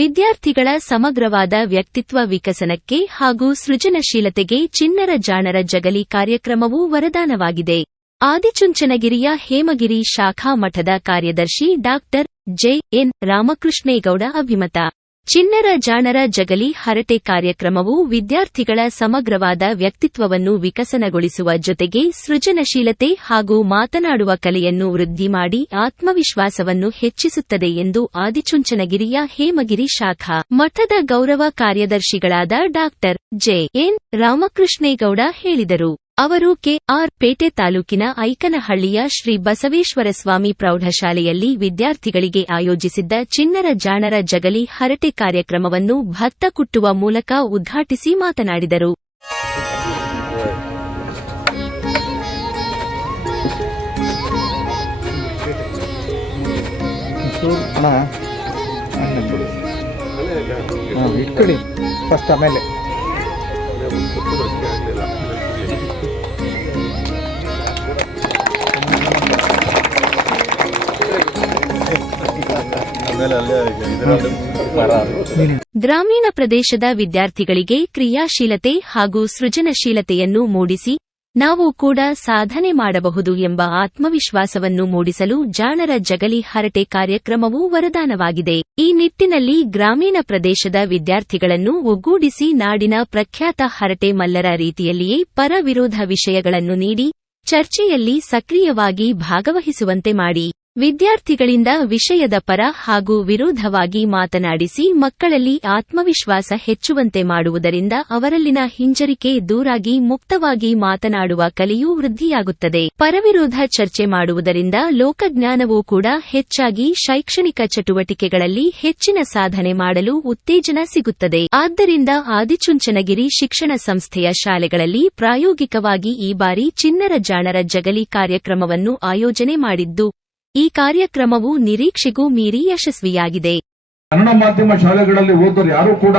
ವಿದ್ಯಾರ್ಥಿಗಳ ಸಮಗ್ರವಾದ ವ್ಯಕ್ತಿತ್ವ ವಿಕಸನಕ್ಕೆ ಹಾಗೂ ಸೃಜನಶೀಲತೆಗೆ ಚಿನ್ನರ ಜಾಣರ ಜಗಲಿ ಕಾರ್ಯಕ್ರಮವು ವರದಾನವಾಗಿದೆ. ಆದಿಚುಂಚನಗಿರಿಯ ಹೇಮಗಿರಿ ಶಾಖಾ ಮಠದ ಕಾರ್ಯದರ್ಶಿ ಡಾಕ್ಟರ್ ಜೆ ಎನ್ ರಾಮಕೃಷ್ಣೇಗೌಡ ಅಭಿಮತ. ಚಿನ್ನರ ಜಾಣರ ಜಗಲಿ ಹರಟೆ ಕಾರ್ಯಕ್ರಮವು ವಿದ್ಯಾರ್ಥಿಗಳ ಸಮಗ್ರವಾದ ವ್ಯಕ್ತಿತ್ವವನ್ನು ವಿಕಸನಗೊಳಿಸುವ ಜೊತೆಗೆ ಸೃಜನಶೀಲತೆ ಹಾಗೂ ಮಾತನಾಡುವ ಕಲೆಯನ್ನು ವೃದ್ಧಿ ಮಾಡಿ ಆತ್ಮವಿಶ್ವಾಸವನ್ನು ಹೆಚ್ಚಿಸುತ್ತದೆ ಎಂದು ಆದಿಚುಂಚನಗಿರಿಯ ಹೇಮಗಿರಿ ಶಾಖಾ ಮಠದ ಗೌರವ ಕಾರ್ಯದರ್ಶಿಗಳಾದ ಡಾಕ್ಟರ್ ಜೆ ಎನ್ ರಾಮಕೃಷ್ಣೇಗೌಡ ಹೇಳಿದರು. ಅವರು ಕೆಆರ್ ಪೇಟೆ ತಾಲೂಕಿನ ಐಕನಹಳ್ಳಿಯ ಶ್ರೀ ಬಸವೇಶ್ವರ ಸ್ವಾಮಿ ಪ್ರೌಢಶಾಲೆಯಲ್ಲಿ ವಿದ್ಯಾರ್ಥಿಗಳಿಗೆ ಆಯೋಜಿಸಿದ್ದ ಚಿನ್ನರ ಜಾಣರ ಜಗಲಿ ಹರಟೆ ಕಾರ್ಯಕ್ರಮವನ್ನು ಭತ್ತ ಕುಟ್ಟುವ ಮೂಲಕ ಉದ್ಘಾಟಿಸಿ ಮಾತನಾಡಿದರು. ಫಸ್ಟ್ ಆಮೇಲೆ. ಗ್ರಾಮೀಣ ಪ್ರದೇಶದ ವಿದ್ಯಾರ್ಥಿಗಳಿಗೆ ಕ್ರಿಯಾಶೀಲತೆ ಹಾಗೂ ಸೃಜನಶೀಲತೆಯನ್ನು ಮೂಡಿಸಿ ನಾವು ಕೂಡ ಸಾಧನೆ ಮಾಡಬಹುದು ಎಂಬ ಆತ್ಮವಿಶ್ವಾಸವನ್ನು ಮೂಡಿಸಲು ಜಾಣರ ಜಗಲಿ ಹರಟೆ ಕಾರ್ಯಕ್ರಮವು ವರದಾನವಾಗಿದೆ. ಈ ನಿಟ್ಟಿನಲ್ಲಿ ಗ್ರಾಮೀಣ ಪ್ರದೇಶದ ವಿದ್ಯಾರ್ಥಿಗಳನ್ನು ಒಗ್ಗೂಡಿಸಿ ನಾಡಿನ ಪ್ರಖ್ಯಾತ ಹರಟೆ ಮಲ್ಲರ ರೀತಿಯಲ್ಲಿಯೇ ಪರವಿರೋಧ ವಿಷಯಗಳನ್ನು ನೀಡಿ, ಚರ್ಚೆಯಲ್ಲಿ ಸಕ್ರಿಯವಾಗಿ ಭಾಗವಹಿಸುವಂತೆ ಮಾಡಿ. ವಿದ್ಯಾರ್ಥಿಗಳಿಂದ ವಿಷಯದ ಪರ ಹಾಗೂ ವಿರೋಧವಾಗಿ ಮಾತನಾಡಿಸಿ ಮಕ್ಕಳಲ್ಲಿ ಆತ್ಮವಿಶ್ವಾಸ ಹೆಚ್ಚುವಂತೆ ಮಾಡುವುದರಿಂದ ಅವರಲ್ಲಿನ ಹಿಂಜರಿಕೆ ದೂರಾಗಿ ಮುಕ್ತವಾಗಿ ಮಾತನಾಡುವ ಕಲೆಯೂ ವೃದ್ಧಿಯಾಗುತ್ತದೆ. ಪರವಿರೋಧ ಚರ್ಚೆ ಮಾಡುವುದರಿಂದ ಲೋಕಜ್ಞಾನವೂ ಕೂಡ ಹೆಚ್ಚಾಗಿ ಶೈಕ್ಷಣಿಕ ಚಟುವಟಿಕೆಗಳಲ್ಲಿ ಹೆಚ್ಚಿನ ಸಾಧನೆ ಮಾಡಲು ಉತ್ತೇಜನ ಸಿಗುತ್ತದೆ. ಆದ್ದರಿಂದ ಆದಿಚುಂಚನಗಿರಿ ಶಿಕ್ಷಣ ಸಂಸ್ಥೆಯ ಶಾಲೆಗಳಲ್ಲಿ ಪ್ರಾಯೋಗಿಕವಾಗಿ ಈ ಬಾರಿ ಚಿನ್ನರ ಜಾಣರ ಜಗಲಿ ಕಾರ್ಯಕ್ರಮವನ್ನು ಆಯೋಜನೆ ಮಾಡಿದ್ದು ಈ ಕಾರ್ಯಕ್ರಮವು ನಿರೀಕ್ಷೆಗೂ ಮೀರಿ ಯಶಸ್ವಿಯಾಗಿದೆ. ಕನ್ನಡ ಮಾಧ್ಯಮ ಶಾಲೆಗಳಲ್ಲಿ ಓದೋರು ಯಾರು ಕೂಡ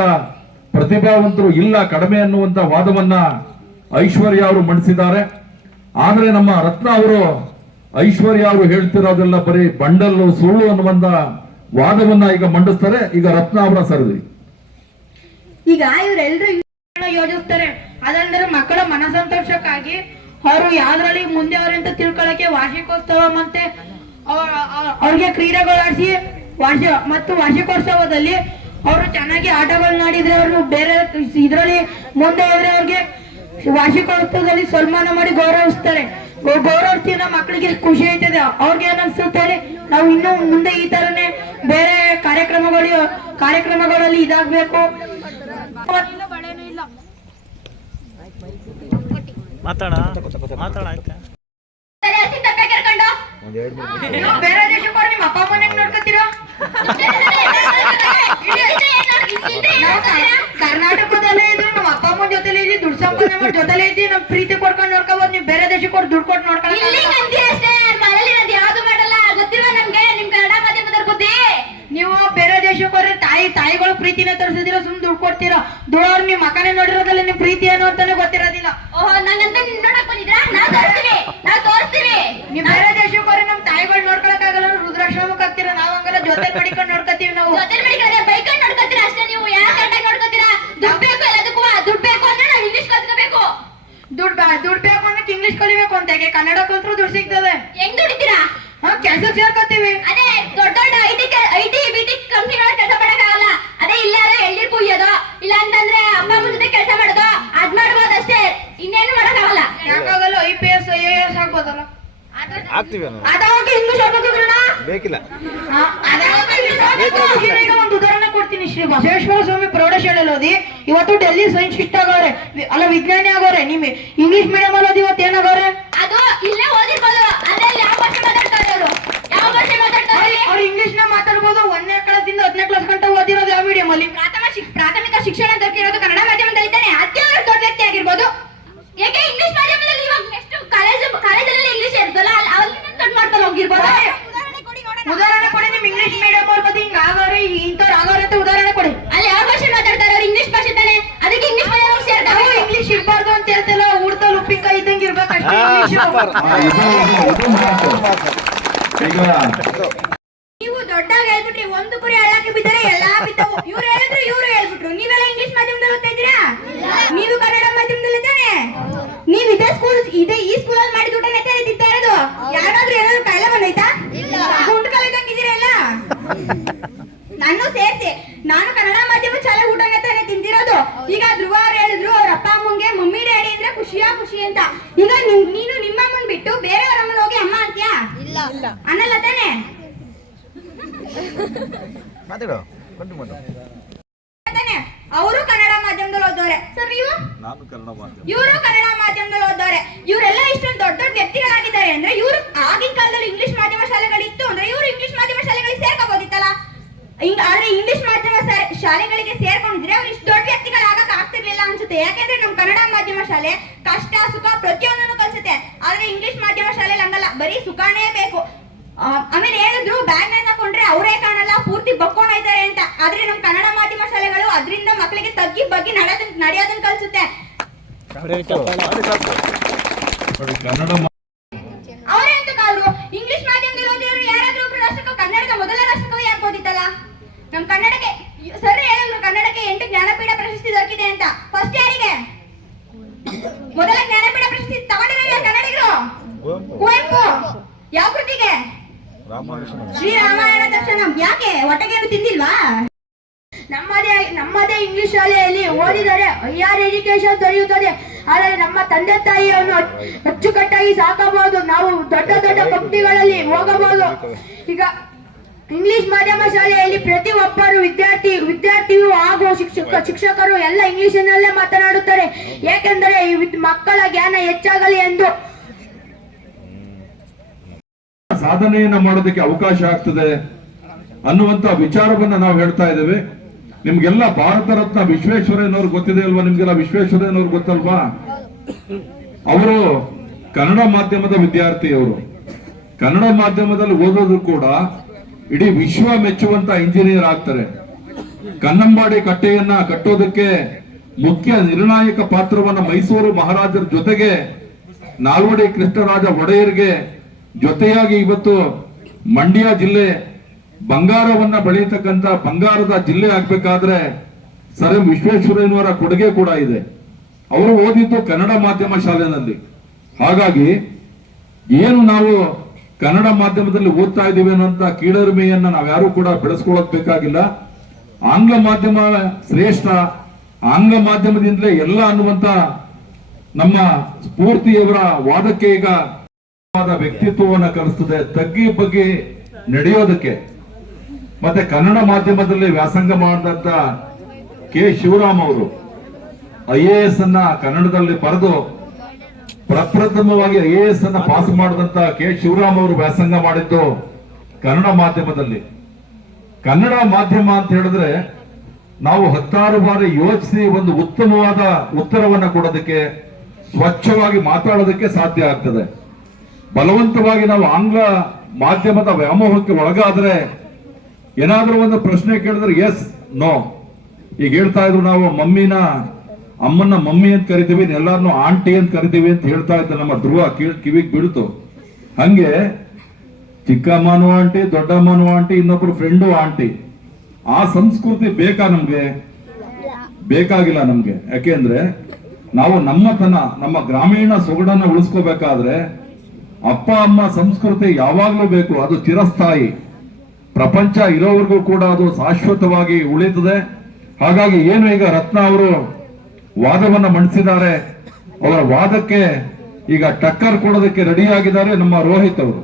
ಪ್ರತಿಭಾವಂತರು ಇಲ್ಲ ಕಡಿಮೆ ಅನ್ನುವಂತ ವಾದವನ್ನ ಐಶ್ವರ್ಯ ಅವರು ಮಂಡಿಸಿದ್ದಾರೆ. ಆದರೆ ನಮ್ಮ ರತ್ನ ಅವರು ಐಶ್ವರ್ಯ ಅವರು ಹೇಳ್ತಿರೋದೆಲ್ಲ ಬರೀ ಬಂಡಲ್ಲು ಸುಳ್ಳು ಅನ್ನುವಂತ ವಾದವನ್ನ ಈಗ ಮಂಡಿಸ್ತಾರೆ. ಈಗ ರತ್ನ ಅವರ ಸರದಿ. ಈಗ ಇವರೆಲ್ಲರೂ ಯೋಜಿಸ್ತಾರೆ ಅದಂದ್ರೆ ಮಕ್ಕಳ ಮನಸಂತೋಷಕ್ಕಾಗಿ. ಅವರು ಯಾವ್ದ್ರಲ್ಲಿ ಮುಂದೆ ಅವರಂತ ಅಂತ ತಿಳ್ಕೊಳಕ್ಕೆ ವಾರ್ಷಿಕೋತ್ಸವ ಮತ್ತೆ ಅವ್ರಿಗೆ ಕ್ರೀಡೆಗಳಾಡಿಸಿ ವಾರ್ಷ ಮತ್ತು ವಾರ್ಷಿಕೋತ್ಸವದಲ್ಲಿ ಅವರು ಚೆನ್ನಾಗಿ ಆಟಗಳನ್ನ ಆಡಿದ್ರೆ ಅವ್ರನ್ನು ಬೇರೆ ಇದ್ರಲ್ಲಿ ಮುಂದೆ ಹೋದ್ರೆ ಅವ್ರಿಗೆ ವಾರ್ಷಿಕೋತ್ಸವದಲ್ಲಿ ಸನ್ಮಾನ ಮಾಡಿ ಗೌರವಿಸ್ತಾರೆ. ಗೌ- ನಮ್ಮ ಮಕ್ಕಳಿಗೆ ಖುಷಿ ಆಯ್ತದೆ. ಅವ್ರಿಗೆ ಏನನ್ಸುತ್ತೆ ನಾವು ಇನ್ನು ಮುಂದೆ ಈ ತರನೇ ಬೇರೆ ಕಾರ್ಯಕ್ರಮಗಳು ಕಾರ್ಯಕ್ರಮಗಳಲ್ಲಿ ಇದಾಗ್ಬೇಕು. ಮಾತಾಡ ಮಾತಾಡ ಆಯ್ತಾ ನೀವು ಬೇರೆ ದೇಶಕ್ಕೆ ನಿಮ್ಮ ಅಪ್ಪ ಅಮ್ಮನ ಹೆಂಗ್ ನೋಡ್ಕೊತೀರಾ? ನಾವು ಕರ್ನಾಟಕದಲ್ಲೇ ಇದ್ರು ನಮ್ಮ ಅಪ್ಪ ಅಮ್ಮನ ಜೊತೆಲೇ ಇದ್ವಿ ದುಡ್ಡು ಸಂಪಾದನೆ ಮಾಡಿ ಜೊತೆಲೇ ಇದ್ವಿ ನಮ್ ಪ್ರೀತಿ ಕೊಡ್ಕೊಂಡು ನೋಡ್ಕೋಬಹುದು ನೀವು ಬೇರೆ ದೇಶಕ್ಕೆ ಹೋಗಿ ದುಡ್ಡು ಕೊಟ್ಟು ನೋಡ್ಕೊಳ್ಳಿ ನೀವು ಬೇರೆ ದೇಶಕ್ಕೆ ಹೋದ್ರೆ ತಾಯಿ ತಾಯಿಗಳು ಪ್ರೀತಿನ ತೋರಿಸಿದಿರ ಸುಮ್ ದುಡ್ಡು ಕೊಡ್ತೀರಾ? ದುಡ್ಡವ್ರು ನಿಮ್ ಮಕ್ಕನೇ ನೋಡಿರೋದಲ್ಲ ನಿಮ್ ಪ್ರೀತಿ ಏನು ಅಂತಾನೆ ಗೊತ್ತಿರೋದಿಲ್ಲ ನೀವು ಬೇರೆ ದೇಶಕ್ಕೆ ಹೋದ್ರೆ ನಮ್ ತಾಯಿಗಳು ನೋಡ್ಕೊಳಕ್ಕಾಗಲ್ಲ ರುದ್ರಾಶ್ರಮಕ್ಕೆ ಹಾಕ್ತೀರಾ ನಾವ್ ಹಂಗಲ್ಲ ಜೊತೆ ಮಡಿಕೊಂಡು ನೋಡ್ಕೊತೀವಿ ನಾವು. ದುಡ್ಡು ದುಡ್ಡು ಬೇಕು ಅಂದ್ರೆ ಇಂಗ್ಲಿಷ್ ಕಲಿಬೇಕು ಅಂತ. ಯಾಕೆ ಕನ್ನಡ ಕಲ್ತ್ರು ದುಡ್ಡು ಸಿಗ್ತದೆ. ಹೆಂಗ್ ದುಡಿತೀರಾ? ಹಾ ಕೆಲ್ಸಕ್ಕೆ ಸೇರ್ಕೊತೀವಿ. ಅದೇ ದೊಡ್ಡ ದೊಡ್ಡ ಐಟಿ ಐಟಿ ಬಿಟಿ ಕಂಪ್ನಿಗಳ ಕೆಲಸ ಮಾಡಕ್ಕಾಗಲ್ಲ. ಅದೇ ಇಲ್ಲಾದ್ರೆ ಎಳ್ನೀರ್ ಕುಯ್ಯೋದು. ಇಲ್ಲ ಅಂತಂದ್ರೆ ಅಪ್ಪ ಅಮ್ಮನ ಜೊತೆ ಕೆಲಸ ಮಾಡೋದು. ಅದ್ ಮಾಡ್ಬೋದು ಅಷ್ಟೇ. ಇನ್ನೇನು ಮಾಡಕ್ಕಾಗಲ್ಲ. ಯಾಕಾಗಲ್ಲ I P S I A S ಆಗ್ಬೋದಲ್ಲ ಆಗ್ತೀವಿ ನಾವು ಇಂಗ್ಲಿಷ್ ಬೇಕಿಲ್ಲ. ಈಗ ಒಂದು ಉದಾಹರಣೆ ಕೊಡ್ತೀನಿ ಶ್ರೀ ಬಸವೇಶ್ವರ ಸ್ವಾಮಿ ಪ್ರೌಢಶಾಲೆಯಲ್ಲಿ ಓದಿ ಇವತ್ತು ಡೆಲ್ಲಿ ಸೈನ್ಸಿಸ್ಟ್ ಆಗವ್ರೆ. ವಿ- ಅಲ್ಲ ವಿಜ್ಞಾನಿ ಆಗವ್ರೆ. ನಿಮ್ ಇಂಗ್ಲಿಷ್ ಮೀಡಿಯಂ ಅಲ್ಲಿ ಓದಿ ಇವತ್ತು ಏನಾಗವ್ರೆ? ಅದು ಇಲ್ಲೇ ಓದಿರ್ಬೋದು. ಅವರು? ಇಂಗ್ಲಿಷ್ನ ಮಾತಾಡ್ಬೋದು. ಒಂದನೇ ಕ್ಲಾಸಿಂದ ಹತ್ತನೇ ಕ್ಲಾಸ್ ಗಂಟ ಓದಿರೋದು ಯಾವ ಮೀಡಿಯಂ ಅಲ್ಲಿ? ಪ್ರಾಥಮಿಕ ಪ್ರಾಥಮಿಕ ಶಿಕ್ಷಣ ದೊರಕಿರೋದು ಕನ್ನಡ ಮಾಧ್ಯಮದಲ್ಲಿ ತಾನೆ ಅದೇ ಅವ್ರು ದೊಡ್ಡ ವ್ಯಕ್ತಿ ಆಗಿರ್ಬೋದು ಯಾಕೆ ಇಂಗ್ಲಿಷ್ ಮಾಧ್ಯಮದಲ್ಲಿ ಇವಾಗ ನೆಕ್ಸ್ಟ್ ಕಾಲೇಜ್ ಕಾಲೇಜಲ್ಲಿ ಇಂಗ್ಲಿಷ್ ಇರ್ತಲ್ಲ ಅಲ್ಲಿ ಅಲ್ಲಿ ಕಟ್ ಮಾಡ್ತಾರೆ ಹೋಗಿರ್ಬೋದು ಉದಾಹರಣೆ ಕೊಡಿ ನಿಮ್ ಇಂಗ್ಲಿಷ್ ಮೀಡಿಯಂ ಅವ್ರ ಮತ್ತೆ ಹಿಂಗ ಆಗವ್ರೆ ಇಂಥವ್ರು ಆಗವ್ರೆ ಅಂತ ಉದಾಹರಣೆ ಕೊಡಿ ಅಲ್ಲಿ ಯಾವ ಭಾಷೆ ಮಾತಾಡ್ತಾರೆ ಅವ್ರು ಇಂಗ್ಲಿಷ್ ಭಾಷೆ ತಾನೆ ಅದಕ್ಕೆ ಇಂಗ್ಲಿಷ್ ಮಾಧ್ಯಮ ನಾವು ಸೇರ್ತಾರೆ ಇಂಗ್ಲಿಷ್ ಇರ್ಬಾರ್ದು ಅಂತ ಹೇಳ್ತಿಲ್ಲ ಊಟದಲ್ಲಿ ಉಪ್ಪಿನಕಾಯಿ ಇದ್ದಂಗೆ ಇರ್ಬೇಕಷ್ಟೇ ಇಂಗ್ಲಿಷ್ ಆ, ಇದು- ಇದು- ಇದು ಮಾತು. ಈಗ ನೀವು ದೊಡ್ಡಾಗಿ ಹೇಳ್ಬಿಟ್ರಿ ಒಂದು ಕುರಿ ಹಳ್ಳಕ್ಕೆ ಬಿದ್ದರೆ ಎಲ್ಲಾ ಬಿದ್ದವು. ಇವ್ರು ಹೇಳಿದ್ರು ಇವ್ರು ಹೇಳ್ಬಿಟ್ರು. ನೀವೆಲ್ಲ ಇಂಗ್ಲಿಷ್ ಮಾಧ್ಯಮದಲ್ಲಿ ಓದ್ತಾ ಇದ್ದೀರಾ? ನೀವು ಕನ್ನಡ ಮಾಧ್ಯಮದಲ್ಲಿ ತಾನೆ? ನೀವ್ ಇದೇ ಸ್ಕೂಲ್ ಇದೇ ಈ ಸ್ಕೂಲಲ್ಲಿ ಮಾಡಿದ ಊಟನೇ ತಾನೆ ತಿಂತಾ ಇರೋದು ಯಾರಾದ್ರೂ ಏನಾದ್ರು ಕಾಯಿಲೆ ಬಂದೈತಾ ಗುಂಡು ಕಲಿದಂಗಿದ್ದೀರಲ್ಲ ನಾನು ಸೇರ್ತೆ ನಾನು ಕನ್ನಡ ಮಾಧ್ಯಮ ಶಾಲೆ ಊಟನೇ ತಾನೆ ತಿಂದಿರೋದು ಈಗ ಧ್ರುವ ಅವ್ರು ಹೇಳಿದ್ರು ಅವ್ರ ಅಪ್ಪ ಅಮ್ಮಂಗೆ ಮಮ್ಮಿ ಡ್ಯಾಡಿ ಅಂದ್ರೆ ಖುಷಿಯಾ ಖುಷಿ ಅಂತ ಈಗ ನಿನ್- ನೀನು ನಿಮ್ಮ ಅಮ್ಮನ್ ಬಿಟ್ಟು ಬೇರೆಯವ್ರ ಅಮ್ಮನ ಹೋಗಿ ಅಮ್ಮ ಅಂತ್ಯಾ ಅನ್ನಲ್ಲ ತಾನೆ ಮಾತಾಡು ಮಾಡು ಅವರು ಕನ್ನಡ ಮಾಧ್ಯಮದಲ್ಲಿ ಓದೋರೆ ಸರ್ ನೀವು? ನಾನು ಕನ್ನಡ ಮಾಧ್ಯಮ. ಇವರು ಕನ್ನಡ ಮಾಧ್ಯಮದಲ್ಲಿ ಓದೋರೆ ಇವರೆಲ್ಲ ಇಷ್ಟೊಂದು ದೊಡ್ಡ ದೊಡ್ಡ ವ್ಯಕ್ತಿಗಳಾಗಿದ್ದಾರೆ ಅಂದ್ರೆ ಇವರು ಆಗಿನ ಕಾಲದಲ್ಲಿ ಇಂಗ್ಲಿಷ್ ಮಾಧ್ಯಮ ಶಾಲೆಗಳಿತ್ತು ಅಂದ್ರೆ ಇವರು ಇಂಗ್ಲಿಷ್ ಮಾಧ್ಯಮ ಶಾಲೆಗಳಿಗೆ ಸೇರ್ಕೋಬಹುದಿತ್ತಲ್ಲ ಹಿಂಗ್ ಆದ್ರೆ ಇಂಗ್ಲಿಷ್ ಮಾಧ್ಯಮ ಶಾಲೆಗಳಿಗೆ ಸೇರ್ಕೊಂಡಿದ್ರೆ ಅವ್ರು ಇಷ್ಟು ದೊಡ್ಡ ವ್ಯಕ್ತಿಗಳಾಗಕ್ ಆಗ್ತಿರ್ಲಿಲ್ಲ ಅನ್ಸುತ್ತೆ. ಯಾಕೆಂದ್ರೆ ನಮ್ ಕನ್ನಡ ಮಾಧ್ಯಮ ಶಾಲೆ ಕಷ್ಟ ಸುಖ ಪ್ರತಿಯೊಂದನ್ನು ಕಲಿಸುತ್ತೆ. ಆದ್ರೆ ಇಂಗ್ಲಿಷ್ ಮಾಧ್ಯಮ ಶಾಲೆಯಲ್ಲಿ ಹಂಗಲ್ಲ. ಬರೀ ಸುಖನೇ ಬೇಕು. ಆಮೇಲೆ ಹೇಳಿದ್ರು ಬ್ಯಾಗ್ನ ತಕೊಂಡ್ರೆ ಅವರೇ ಕಾಣಲ್ಲ ಇದ್ದಾರೆ ಅಂತ. ಆದ್ರೆ ನಮ್ ಕನ್ನಡ ಮಾಧ್ಯಮ ಶಾಲೆಗಳು ಅದರಿಂದ ಮಕ್ಕಳಿಗೆ ತಗ್ಗಿ ಬಗ್ಗೆ ನಡೆಯೋದನ್ನ ನಡೆಯೋದನ್ನ ಕಲಿಸುತ್ತೆ. ನೋಡಿ ಕನ್ನಡ ಶ್ರೀರಾಮಾಯಣ ದರ್ಶನಂ. ಯಾಕೆ? ಹೊಟ್ಟೆಗೇನು ತಿಂದಿಲ್ವಾ? ನಮ್ಮದೇ ನಮ್ಮದೇ ಇಂಗ್ಲಿಷ್ ಶಾಲೆಯಲ್ಲಿ ಓದಿದರೆ ಹೈಯರ್ ಎಜುಕೇಶನ್ ದೊರೆಯುತ್ತದೆ. ಆದರೆ ನಮ್ಮ ತಂದೆ ತಾಯಿಯನ್ನು ಅಚ್ಚುಕಟ್ಟಾಗಿ ಸಾಕಬಹುದು. ನಾವು ದೊಡ್ಡ ದೊಡ್ಡ ಕಂಪ್ನಿಗಳಲ್ಲಿ ಹೋಗಬಹುದು. ಈಗ ಇಂಗ್ಲಿಷ್ ಮಾಧ್ಯಮ ಶಾಲೆಯಲ್ಲಿ ಪ್ರತಿ ಒಬ್ಬರು ವಿದ್ಯಾರ್ಥಿ ವಿದ್ಯಾರ್ಥಿಯು ಹಾಗೂ ಶಿಕ್ಷಕ ಶಿಕ್ಷಕರು ಎಲ್ಲ ಇಂಗ್ಲಿಷಿನಲ್ಲೇ ಮಾತನಾಡುತ್ತಾರೆ. ಏಕೆಂದರೆ ಮಕ್ಕಳ ಜ್ಞಾನ ಹೆಚ್ಚಾಗಲಿ ಎಂದು ಸಾಧನೆಯನ್ನ ಮಾಡೋದಕ್ಕೆ ಅವಕಾಶ ಆಗ್ತದೆ ಅನ್ನುವಂತ ವಿಚಾರವನ್ನ ನಾವು ಹೇಳ್ತಾ ಇದ್ದೇವೆ. ನಿಮ್ಗೆಲ್ಲ ಭಾರತ ರತ್ನ ವಿಶ್ವೇಶ್ವರಯ್ಯನವ್ರು ಗೊತ್ತಿದೆ ಅಲ್ವಾ? ನಿಮ್ಗೆಲ್ಲ ವಿಶ್ವೇಶ್ವರಯ್ಯನವ್ರು ಗೊತ್ತಲ್ವಾ? ಅವರು ಕನ್ನಡ ಮಾಧ್ಯಮದ ವಿದ್ಯಾರ್ಥಿ ಅವರು ಕನ್ನಡ ಮಾಧ್ಯಮದಲ್ಲಿ ಓದೋದು ಕೂಡ ಇಡೀ ವಿಶ್ವ ಮೆಚ್ಚುವಂತ ಇಂಜಿನಿಯರ್ ಆಗ್ತಾರೆ. ಕನ್ನಂಬಾಡಿ ಕಟ್ಟೆಯನ್ನ ಕಟ್ಟೋದಕ್ಕೆ ಮುಖ್ಯ ನಿರ್ಣಾಯಕ ಪಾತ್ರವನ್ನ ಮೈಸೂರು ಮಹಾರಾಜರ ಜೊತೆಗೆ ನಾಲ್ವಡಿ ಕೃಷ್ಣರಾಜ ಒಡೆಯರ್ಗೆ ಜೊತೆಯಾಗಿ ಇವತ್ತು ಮಂಡ್ಯ ಜಿಲ್ಲೆ ಬಂಗಾರವನ್ನ ಬೆಳೆಯತಕ್ಕಂತ ಬಂಗಾರದ ಜಿಲ್ಲೆ ಆಗ್ಬೇಕಾದ್ರೆ ಸರ್ ಎಂ ವಿಶ್ವೇಶ್ವರಯ್ಯನವರ ಕೊಡುಗೆ ಕೂಡ ಇದೆ. ಅವರು ಓದಿದ್ದು ಕನ್ನಡ ಮಾಧ್ಯಮ ಶಾಲೆನಲ್ಲಿ. ಹಾಗಾಗಿ ಏನು ನಾವು ಕನ್ನಡ ಮಾಧ್ಯಮದಲ್ಲಿ ಓದ್ತಾ ಇದ್ದೀವಿ ಅನ್ನೋಂತ ಕೀಳರಿಮೆಯನ್ನ ನಾವ್ಯಾರು ಕೂಡ ಬೆಳೆಸ್ಕೊಳ್ಳೋಕ್ ಬೇಕಾಗಿಲ್ಲ. ಆಂಗ್ಲ ಮಾಧ್ಯಮ ಶ್ರೇಷ್ಠ. ಆಂಗ್ಲ ಮಾಧ್ಯಮದಿಂದಲೇ ಎಲ್ಲ ಅನ್ನುವಂತ ನಮ್ಮ ಸ್ಫೂರ್ತಿಯವರ ವಾದಕ್ಕೆ ಈಗ ವ್ಯಕ್ತಿತ್ವವನ್ನ ಕಲಿಸ್ತದೆ. ತಗ್ಗಿ ಬಗ್ಗೆ ನಡೆಯೋದಕ್ಕೆ. ಮತ್ತೆ ಕನ್ನಡ ಮಾಧ್ಯಮದಲ್ಲಿ ವ್ಯಾಸಂಗ ಮಾಡಿದಂತ ಕೆ. ಶಿವರಾಮ್ ಅವರು ಐ ಎ ಎಸ್ ಅನ್ನ ಕನ್ನಡದಲ್ಲಿ ಬರೆದು ಪ್ರಪ್ರಥಮವಾಗಿ ಐ ಎ ಎಸ್ ಅನ್ನ ಪಾಸ್ ಮಾಡಿದಂತ ಕೆ. ಶಿವರಾಮ್ ಅವರು ವ್ಯಾಸಂಗ ಮಾಡಿದ್ದು ಕನ್ನಡ ಮಾಧ್ಯಮದಲ್ಲಿ. ಕನ್ನಡ ಮಾಧ್ಯಮ ಅಂತ ಹೇಳಿದ್ರೆ ನಾವು ಹತ್ತಾರು ಬಾರಿ ಯೋಚಿಸಿ ಒಂದು ಉತ್ತಮವಾದ ಉತ್ತರವನ್ನು ಕೊಡೋದಕ್ಕೆ, ಸ್ವಚ್ಛವಾಗಿ ಮಾತಾಡೋದಕ್ಕೆ ಸಾಧ್ಯ ಆಗ್ತದೆ. ಬಲವಂತವಾಗಿ ನಾವು ಆಂಗ್ಲ ಮಾಧ್ಯಮದ ವ್ಯಾಮೋಹಕ್ಕೆ ಒಳಗಾದ್ರೆ ಏನಾದರೂ ಒಂದು ಪ್ರಶ್ನೆ ಕೇಳಿದ್ರೆ ಎಸ್ ನೋ ಈಗ ಹೇಳ್ತಾ ಇದ್ರು ನಾವು, ಮಮ್ಮಿನ ಅಮ್ಮನ ಮಮ್ಮಿ ಅಂತ ಕರಿತೀವಿ ಎಲ್ಲಾರನ್ನು ಆಂಟಿ ಅಂತ ಕರಿತೀವಿ ಅಂತ ಹೇಳ್ತಾ ಇದ್ದ ನಮ್ಮ ಧ್ರುವ ಕಿವಿಗೆ ಬೀಳ್ತು. ಹಂಗೆ ಚಿಕ್ಕಮ್ಮನೂ ಆಂಟಿ, ದೊಡ್ಡಮ್ಮನೂ ಆಂಟಿ, ಇನ್ನೊಬ್ರು ಫ್ರೆಂಡು ಆಂಟಿ. ಆ ಸಂಸ್ಕೃತಿ ಬೇಕಾ ನಮ್ಗೆ? ಬೇಕಾಗಿಲ್ಲ ನಮ್ಗೆ. ಯಾಕೆಂದ್ರೆ ನಾವು ನಮ್ಮತನ, ನಮ್ಮ ಗ್ರಾಮೀಣ ಸೊಗಡನ್ನ ಉಳಿಸ್ಕೋಬೇಕಾದ್ರೆ ಅಪ್ಪ, ಅಮ್ಮ ಸಂಸ್ಕೃತಿ ಯಾವಾಗಲೂ ಬೇಕು, ಅದು ಚಿರಸ್ಥಾಯಿ. ಪ್ರಪಂಚ ಇರೋವರೆಗೂ ಕೂಡ ಅದು ಶಾಶ್ವತವಾಗಿ ಉಳಿತದೆ. ಹಾಗಾಗಿ ಏನು ಈಗ ರತ್ನ ಅವರು ವಾದವನ್ನು ಮಂಡಿಸಿದ್ದಾರೆ, ಅವರ ವಾದಕ್ಕೆ ಈಗ ಟಕ್ಕರ್ ಕೊಡೋದಕ್ಕೆ ರೆಡಿಯಾಗಿದ್ದಾರೆ ನಮ್ಮ ರೋಹಿತ್ ಅವರು.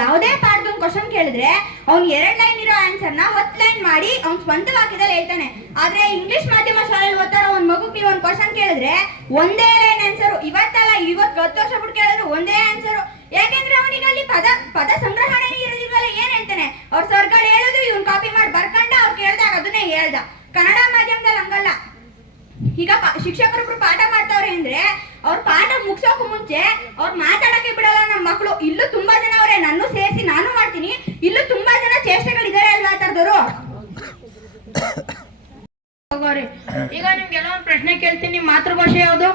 ಯಾವುದೇ ಪಾಠದ ಕ್ವಶನ್ ಕೇಳಿದ್ರೆ, ಅವ್ನು ಎರಡ್ ಲೈನ್ ಇರೋ ಆನ್ಸರ್ನ ಹತ್ ಲೈನ್ ಮಾಡಿ ಅವ್ನ್ ಸ್ವಂತ ವಾಕ್ಯದಲ್ಲಿ ಹೇಳ್ತಾನೆ. ಆದ್ರೆ ಇಂಗ್ಲಿಷ್ ಮಾಧ್ಯಮ ಶಾಲೆಯಲ್ಲಿ ಓದ್ತಾರ ಒಂದ್ ಮಗುಗ್ ನೀವು ಒಂದ್ ಕ್ವಶನ್ ಕೇಳಿದ್ರೆ ಒಂದೇ ಲೈನ್ ಆನ್ಸರ್ ಇವತ್ತಲ್ಲ ಇವತ್ತು ಹತ್ತು ವರ್ಷ ಬಿಟ್ಟು ಕೇಳಿದ್ರೆ ಒಂದೇ ಆನ್ಸರ್ ಯಾಕೆಂದ್ರೆ ಅವನಿಗೆ ಅಲ್ಲಿ ಪದ ಪದ ಸಂಗ್ರಹಣೆ ಇರೋದಿಲ್ವಲ್ಲ, ಏನ್ ಹೇಳ್ತಾನೆ? ಅವ್ರ ಸರ್ಗಳು ಹೇಳೋದು, ಇವ್ನ್ ಕಾಪಿ ಮಾಡಿ ಬರ್ಕೊಂಡ ಅವ್ರು ಕೇಳ್ದಾಗ ಅದನ್ನೇ ಹೇಳ್ದ. ಕನ್ನಡ ಮಾಧ್ಯಮದಲ್ಲಿ ಹಂಗಲ್ಲ. ಈಗ ಶಿಕ್ಷಕರೊಬ್ರು ಪಾಠ ಮಾಡ್ತಾವ್ರೆ ಅಂದ್ರೆ ಅವ್ರ ಪಾಠ ಮುಗಿಸೋಕು ಮುಂಚೆ ಅವ್ರು ಮಾತಾಡಕ್ಕೆ ಬಿಡಲ್ಲ ನಮ್ಮ ಮಕ್ಕಳು ಇಲ್ಲೂ ತುಂಬಾ ಜನ ಅವ್ರೆ ನಾನು ಸೇರಿಸಿ ನಾನು ಮಾಡ್ತೀನಿ ಇಲ್ಲೂ ತುಂಬಾ ಜನ ಚೇಷ್ಟೆಗಳಿದ್ದಾರೆ ಅಲ್ವಾ ಆ ಥರದವ್ರು ಹೋಗೋರಿ ಈಗ ನಿಮ್ಗೆಲ್ಲ ಒಂದ್ ಪ್ರಶ್ನೆ ಕೇಳ್ತೀನಿ ನಿಮ್ ಮಾತೃಭಾಷೆ ಯಾವುದು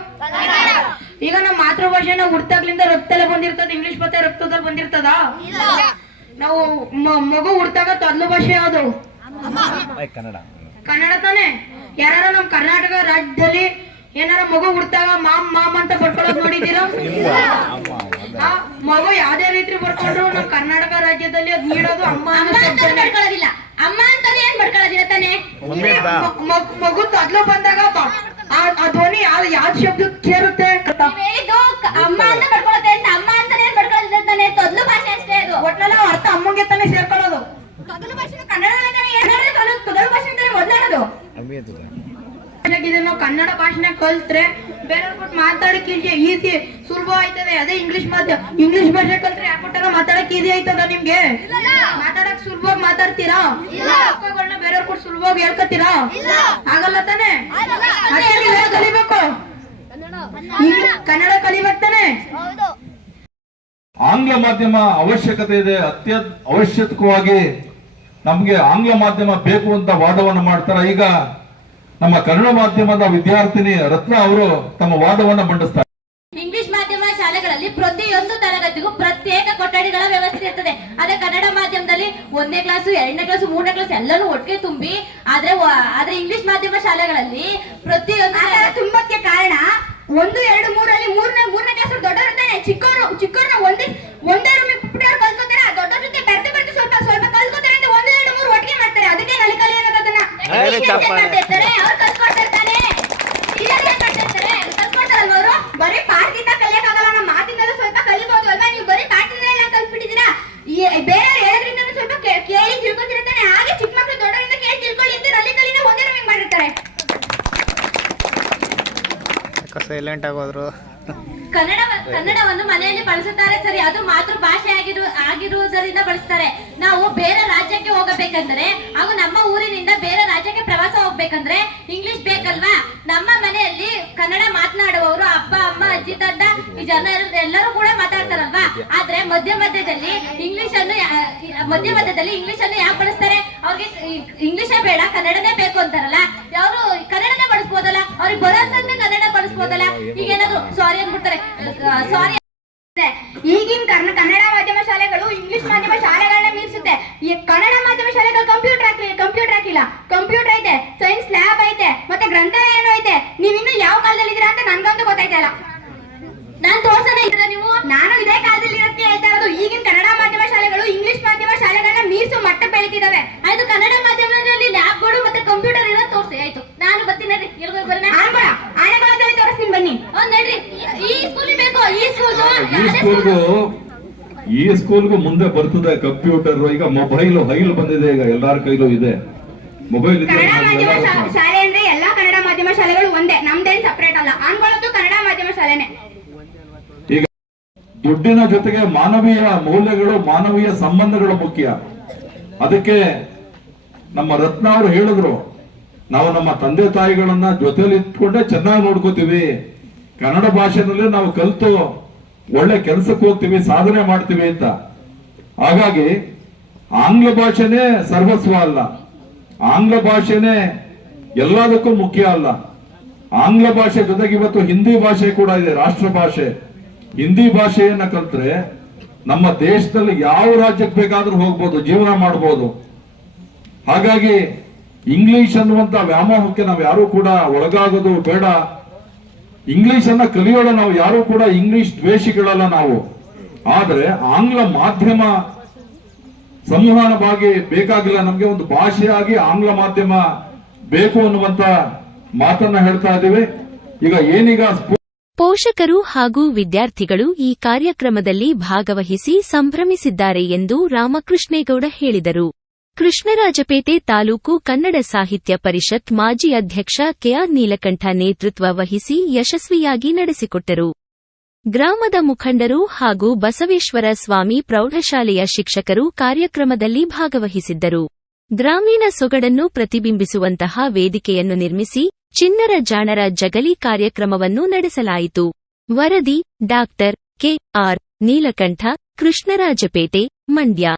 ಈಗ ಹುಡ್ತಾಗ್ಲಿಂದ ರಕ್ತದಲ್ಲೇ ಬಂದಿರ್ತದ? ಇಂಗ್ಲಿಷ್ ಮತ್ತೆ ರಕ್ತದಲ್ಲಿ ಬಂದಿರ್ತದ? ನಾವು ಮಗು ಹುಡ್ತಾಗ ತೊದ್ಲು ಭಾಷೆ ಯಾವ್ದು? ಕನ್ನಡ. ಕನ್ನಡ ತಾನೆ? ಯಾರು ನಮ್ ಕರ್ನಾಟಕ ರಾಜ್ಯದಲ್ಲಿ ಏನಾರ ಮಗು ಹುಡ್ತಾಗ ಮಾಮ್ ಮಾಮ್ ಅಂತ ಬರ್ಕೊಳ್ಳೋದು ನೋಡಿದ್ದೀರಾ? ಆ ಮಗು ಯಾವ್ದೇ ರೀತಿ ಬರ್ಕೊಂಡ್ರು ನಮ್ ಕರ್ನಾಟಕ ರಾಜ್ಯದಲ್ಲಿ ಅದ್ ನೀಡೋದು ಅಮ್ಮ ಬರ್ಕೊಳ್ಳೋದಿಲ್ಲ ಅಮ್ಮ ಅಂತ ಅಂತಾನೆ ಏನ್ ಬರ್ಕೊಳ್ಳೋದಿಲ್ಲ ತಾನೆ? ಮಗು ತೊದ್ಲು ಬಂದಾಗ ಆ ಆ ಧ್ವನಿ ಯಾವ ಯಾವ್ದು ಶಬ್ದ ಸೇರುತ್ತೆ ಅಮ್ಮ ಅಂತ ಬಡ್ಕೊಳ್ಳುತ್ತೆ ಅಮ್ಮ ಅಂತಾನೆ ತಾನೆ? ತೊದ್ಲು ಭಾಷೆ ಅಷ್ಟೇ ಅದು. ಒಟ್ನಲ್ಲಿ ಅರ್ಥ ಅಮ್ಮಂಗೆ ತಾನೇ ಸೇರ್ಕೊಳ್ಳೋದು. ತೊದಲು ಭಾಷೆ ಕನ್ನಡದಲ್ಲೇ ತೊದಲು ಭಾಷೆ ಅಂತಾನೆ ಭಾಷೆಗೆ ನಾವು ಕನ್ನಡ ಭಾಷೆನ ಕಲ್ತ್ರೆ ಬೇರೆಯವ್ರ ಕೊಟ್ಟು ಮಾತಾಡಕ್ ಈಸಿ ಈಸಿ ಸುಲಭ ಆಯ್ತದೆ. ಅದೇ ಇಂಗ್ಲಿಷ್ ಮಾಧ್ಯ ಇಂಗ್ಲಿಷ್ ಭಾಷೆ ಕಲ್ತ್ರೆ ಯಾಕೊಟ್ಟಾರ ಮಾತಾಡಕ್ ಈಸಿ ಆಯ್ತದ ನಿಮ್ಗೆ? ಮಾತಾಡಕ್ ಸುಲಭವಾಗಿ ಮಾತಾಡ್ತೀರಾ? ಅಕ್ಕಗಳನ್ನ ಬೇರೆಯವ್ರ ಕೊಟ್ಟು ಸುಲಭವಾಗಿ ಹೇಳ್ಕೊತೀರಾ? ಆಗಲ್ಲ ತಾನೆ? ಅದಕ್ಕೆ ನೀವ್ ಕಲಿಬೇಕು. ಕನ್ನಡ ಕಲಿಬರ್ತಾನೆ. ತಾನೆ ಆಂಗ್ಲ ಮಾಧ್ಯಮ ಅವಶ್ಯಕತೆ ಇದೆ ಅತ್ಯ ಅವಶ್ಯಕವಾಗಿ ನಮ್ಗೆ ಆಂಗ್ಲ ಮಾಧ್ಯಮ ಬೇಕು ಅಂತ ವಾದವನ್ನು ಮಾಡ್ತಾರೆ. ಈಗ ನಮ್ಮ ಕನ್ನಡ ಮಾಧ್ಯಮದ ವಿದ್ಯಾರ್ಥಿನಿ ರತ್ನ ಅವರು ತಮ್ಮ ವಾದವನ್ನು ಮಂಡಿಸ್ತಾರೆ. ಇಂಗ್ಲಿಷ್ ಮಾಧ್ಯಮ ಶಾಲೆಗಳಲ್ಲಿ ಪ್ರತಿಯೊಂದು ತರಗತಿಗೂ ಪ್ರತ್ಯೇಕ ಕೊಠಡಿಗಳ ವ್ಯವಸ್ಥೆ ಇರ್ತದೆ. ಅದೇ ಕನ್ನಡ ಮಾಧ್ಯಮದಲ್ಲಿ ಒಂದನೇ ಕ್ಲಾಸು ಎರಡನೇ ಕ್ಲಾಸು ಮೂರನೇ ಕ್ಲಾಸ್ ಎಲ್ಲನೂ ಒಟ್ಟಿಗೆ ತುಂಬಿ ಆದ್ರೆ ವ- ಆದ್ರೆ ಇಂಗ್ಲಿಷ್ ಮಾಧ್ಯಮ ಶಾಲೆಗಳಲ್ಲಿ ಪ್ರತಿಯೊಂದು ತುಂಬಕ್ಕೆ ಕಾರಣ ಒಂದು ಎರಡು ಮೂರಲ್ಲಿ ಮೂರನೇ ಮೂರನೇ ಕ್ಲಾಸ್ ದೊಡ್ಡವರು ಚಿಕ್ಕವರು ಚಿಕ್ಕವರು ಚಿಕ್ಕವ್ರನ್ನ ಒಂದೇ ಒಂದೇ ರೂಮಿಗೆ ಪುಟ್ಟವ್ರು ಕಲ್ತ್ಕೊತಾರೆ ಆ ದೊಡ್ಡ ಜೊತೆ ಬೆರೆತು ಬೆರೆತು ಸ್ವಲ್ಪ ಸ್ವಲ್ಪ ಕಲ್ತ್ಕೊತಾರೆ ಅಂತ ಒಂದು ಎರಡು ಮೂರು ಒಟ್ಟಿಗೆ ಮಾಡ್ತಾರೆ. ಅದಕ್ಕೆ ನಲಿ ಕಲಿ ಅನ್ನೋದನ್ನ. ಮಾಡ್ತಿರ್ತಾರೆ ಅವ್ರು ಮಾಡ್ತಿರ್ತಾರೆ ಕಲ್ತ್ಕೊಳ್ತಾರಲ್ವ ಅವರು ಬರೀ ಪಾಠದಿಂದ ಕಲಿಯಕ್ಕಾಗಲ್ಲ. ನಮ್ಮ ಮಾತಿಂದಲೂ ಸ್ವಲ್ಪ ಕಲಿಬಹುದು ಅಲ್ವಾ? ನೀವು ಬರೀ ಪಾಠದಿಂದ ಎಲ್ಲ ಕಲ್ತ್ಬಿಟ್ಟಿದ್ದೀರಾ? ಬೇರೆ ಹೇಳೋದ್ರಿಂದ ಸ್ವಲ್ಪ ಕೇಳಿ ತಿಳ್ಕೊತಿರ್ತಾನೆ ಹಾಗೆ ಚಿಕ್ಕ ಮಕ್ಕಳು ದೊಡ್ಡವರಿಂದ ಕೇಳಿ ತಿಳ್ಕೊಳ್ಳಿ ಅಂತ ನಲಿ ಕಲಿನ ಒಂದೇ ರೂಮಿಗೆ ಮಾಡಿರ್ತಾರೆ ಸೈಲೆಂಟ್ ಆಗೋದ್ರು. ಕನ್ನಡ ಕನ್ನಡವನ್ನು ಮನೆಯಲ್ಲಿ ಬಳಸುತ್ತಾರೆ, ಸರಿ, ಅದು ಮಾತೃ ಭಾಷೆ ಆಗಿರು, ಆಗಿರುವುದರಿಂದ ಬಳಸ್ತಾರೆ. ನಾವು ಬೇರೆ ರಾಜ್ಯಕ್ಕೆ ಹೋಗಬೇಕಂದ್ರೆ, ಹಾಗೂ ನಮ್ಮ ಊರಿನಿಂದ ಬೇರೆ ಹೋಗ್ಬೇಕಂದ್ರೆ ಇಂಗ್ಲಿಷ್ ಬೇಕಲ್ವಾ? ನಮ್ಮ ಮನೆಯಲ್ಲಿ ಕನ್ನಡ ಮಾತನಾಡುವವರು ಅಪ್ಪ, ಅಮ್ಮ, ಅಜ್ಜಿ ತಂದ ಈ ಜನ ಎಲ್ಲರೂ ಕೂಡ ಮಾತಾಡ್ತಾರಲ್ವಾ? ಆದ್ರೆ ಮಧ್ಯ ಮಧ್ಯದಲ್ಲಿ ಇಂಗ್ಲಿಷ್ ಅನ್ನು ಮಧ್ಯ ಮಧ್ಯದಲ್ಲಿ ಇಂಗ್ಲಿಷ್ ಅನ್ನು ಯಾಕೆ ಬಳಸ್ತಾರೆ? ಅವ್ರಿಗೆ ಇಂಗ್ಲಿಷೇ ಬೇಡ, ಕನ್ನಡನೇ ಬೇಕು ಅಂತಾರಲ್ಲ? ಅವರು ಕನ್ನಡನೇ ಬಳಸ್ಬೋದಲ್ಲ? ಅವ್ರಿಗೆ ಬರೋದಂತೆ ಕನ್ನಡ ಬಳಸ್ಬೋದಲ್ಲ? ಈಗ ಏನಾದ್ರು ಸಾರಿ ಅಂದ್ಬಿಡ್ತಾರೆ. ಸಾರಿ ಈಗಿನ ಕನ್ನಡ ಮಾಧ್ಯಮ ಶಾಲೆಗಳು ಇಂಗ್ಲಿಷ್ ಮಾಧ್ಯಮ ಶಾಲೆಗಳನ್ನ ಮೀರಿಸುತ್ತೆ. ಕನ್ನಡ ಮಾಧ್ಯಮ ಶಾಲೆಗಳು ಕಂಪ್ಯೂಟರ್ ಹಾಕಿ ಕಂಪ್ಯೂಟರ್ ಹಾಕಿಲ್ಲ ಕಂಪ್ಯೂಟರ್ ಐತೆ ಸೈನ್ಸ್ ಲ್ಯಾಬ್ ಐತೆ ಏನೋ ಐತೆ ನೀವ್ ಇನ್ನು ಯಾವ ಕಾಲದಲ್ಲಿ ಇದೀರಾ ಅಂತ ನನ್ಗಂತೂ ಗೊತ್ತಾಯ್ತಾ ಇಲ್ಲ. ನಾನ್ ತೋರ್ಸೋದೇ ಇದ್ರೆ ನೀವು? ನಾನು ಇದೇ ಕಾಲದಲ್ಲಿ ಇರತ್ತೆ ಹೇಳ್ತಾ ಇರೋದು ಈಗಿನ ಕನ್ನಡ ಮಾಧ್ಯಮ ಶಾಲೆಗಳು ಇಂಗ್ಲಿಷ್ ಮಾಧ್ಯಮ ಶಾಲೆಗಳನ್ನ ಮೀರಿಸು ಮಟ್ಟ ಬೆಳೀತಿದಾವೆ ಆಯ್ತು ಕನ್ನಡ ಮಾಧ್ಯಮದಲ್ಲಿ ಲ್ಯಾಬ್ಗಳು ಮತ್ತೆ ಕಂಪ್ಯೂಟರ್ ಇರೋ ತೋರ್ಸಿ ಆಯ್ತು. ನಾನು ಬರ್ತೀನಿ ನಡ್ರಿ. ಎಲ್ಗೋಗಿ ಬರೋಣ? ಆನ್ಬೇಡ ಆನೆಗಳಲ್ಲಿ ತೋರಿಸ್ತೀನಿ ಬನ್ನಿ. ಒಂದ್ ನಡ್ರಿ. ಈ ಸ್ಕೂಲ್ ಬೇಕು ಈ ಸ್ಕೂಲ್ ಈ ಸ್ಕೂಲ್ಗೂ ಈ ಸ್ಕೂಲ್ಗೂ ಮುಂದೆ ಬರ್ತದೆ ಕಂಪ್ಯೂಟರ್ ಈಗ ಮೊಬೈಲ್ ಹೈಲ್ ಬಂದಿದೆ ಈಗ ಎಲ್ಲಾರ ಕೈಲೂ ಇದೆ. ಮೊಬೈಲ್ ಇದೆ ಶಾಲೆಗಳು ಒಂದೇ, ನಮ್ದೇನ್ ಸಪರೇಟ್ ಅಲ್ಲ. ಆನ್ಗಳದ್ದು ಕನ್ನಡ ಮಾಧ್ಯಮ ಶಾಲೆನೆ ಈಗ ದುಡ್ಡಿನ ಜೊತೆಗೆ ಮಾನವೀಯ ಮೌಲ್ಯಗಳು, ಮಾನವೀಯ ಸಂಬಂಧಗಳು ಮುಖ್ಯ. ಅದಕ್ಕೆ ನಮ್ಮ ರತ್ನ ಅವರು ಹೇಳಿದ್ರು, ನಾವು ನಮ್ಮ ತಂದೆ ತಾಯಿಗಳನ್ನ ಜೊತೆಲಿ ಇಟ್ಕೊಂಡೆ ಚೆನ್ನಾಗಿ ನೋಡ್ಕೋತೀವಿ. ಕನ್ನಡ ಭಾಷೆನಲ್ಲಿ ನಾವು ಕಲಿತು ಒಳ್ಳೆ ಕೆಲಸಕ್ಕೆ ಹೋಗ್ತೀವಿ, ಸಾಧನೆ ಮಾಡ್ತೀವಿ ಅಂತ. ಹಾಗಾಗಿ ಆಂಗ್ಲ ಭಾಷೆನೇ ಸರ್ವಸ್ವ ಅಲ್ಲ. ಆಂಗ್ಲ ಭಾಷೆನೇ ಎಲ್ಲದಕ್ಕೂ ಮುಖ್ಯ ಅಲ್ಲ. ಆಂಗ್ಲ ಭಾಷೆ ಜೊತೆಗೆ ಇವತ್ತು ಹಿಂದಿ ಭಾಷೆ ಕೂಡ ಇದೆ, ರಾಷ್ಟ್ರ ಭಾಷೆ. ಹಿಂದಿ ಭಾಷೆಯನ್ನ ಕಲ್ತ್ರೆ ನಮ್ಮ ದೇಶದಲ್ಲಿ ಯಾವ ರಾಜ್ಯಕ್ಕೆ ಬೇಕಾದ್ರೂ ಹೋಗ್ಬೋದು, ಜೀವನ ಮಾಡ್ಬೋದು. ಹಾಗಾಗಿ ಇಂಗ್ಲಿಷ್ ಅನ್ನುವಂತ ವ್ಯಾಮೋಹಕ್ಕೆ ನಾವು ಯಾರು ಕೂಡ ಒಳಗಾಗೋದು ಬೇಡ. ಇಂಗ್ಲಿಷ್ ಅನ್ನ ಕಲಿಯೋಣ ನಾವು, ಯಾರು ಕೂಡ ಇಂಗ್ಲಿಷ್ ದ್ವೇಷಿಗಳಲ್ಲ ನಾವು. ಆದ್ರೆ ಆಂಗ್ಲ ಮಾಧ್ಯಮ ಸಂವಹನವಾಗಿ ಬೇಕಾಗಿಲ್ಲ, ನಮ್ಗೆ ಒಂದು ಭಾಷೆಯಾಗಿ ಆಂಗ್ಲ ಮಾಧ್ಯಮ ಬೇಕು ಅನ್ನುವಂತ ಮಾತನ್ನ ಹೇಳ್ತಾ ಇದ್ದೇವೆ. ಈಗ ಏನೀಗ ಪೋಷಕರು ಹಾಗೂ ವಿದ್ಯಾರ್ಥಿಗಳು ಈ ಕಾರ್ಯಕ್ರಮದಲ್ಲಿ ಭಾಗವಹಿಸಿ ಸಂಭ್ರಮಿಸಿದ್ದಾರೆ ಎಂದು ರಾಮಕೃಷ್ಣೇಗೌಡ ಹೇಳಿದರು. ಕೃಷ್ಣರಾಜಪೇಟೆ ತಾಲೂಕು ಕನ್ನಡ ಸಾಹಿತ್ಯ ಪರಿಷತ್ ಮಾಜಿ ಅಧ್ಯಕ್ಷ ಕೆಆರ್ ನೀಲಕಂಠ ನೇತೃತ್ವ ವಹಿಸಿ ಯಶಸ್ವಿಯಾಗಿ ನಡೆಸಿಕೊಟ್ಟರು. ಗ್ರಾಮದ ಮುಖಂಡರು ಹಾಗೂ ಬಸವೇಶ್ವರ ಸ್ವಾಮಿ ಪ್ರೌಢಶಾಲೆಯ ಶಿಕ್ಷಕರು ಕಾರ್ಯಕ್ರಮದಲ್ಲಿ ಭಾಗವಹಿಸಿದ್ದರು. ಗ್ರಾಮೀಣ ಸೊಗಡನ್ನು ಪ್ರತಿಬಿಂಬಿಸುವಂತಹ ವೇದಿಕೆಯನ್ನು ನಿರ್ಮಿಸಿ ಚಿನ್ನರ ಜಾಣರ ಜಗಲಿ ಕಾರ್ಯಕ್ರಮವನ್ನು ನಡೆಸಲಾಯಿತು. ವರದಿ doctor K R Neelakanta, Krishnarajpet, Mandya.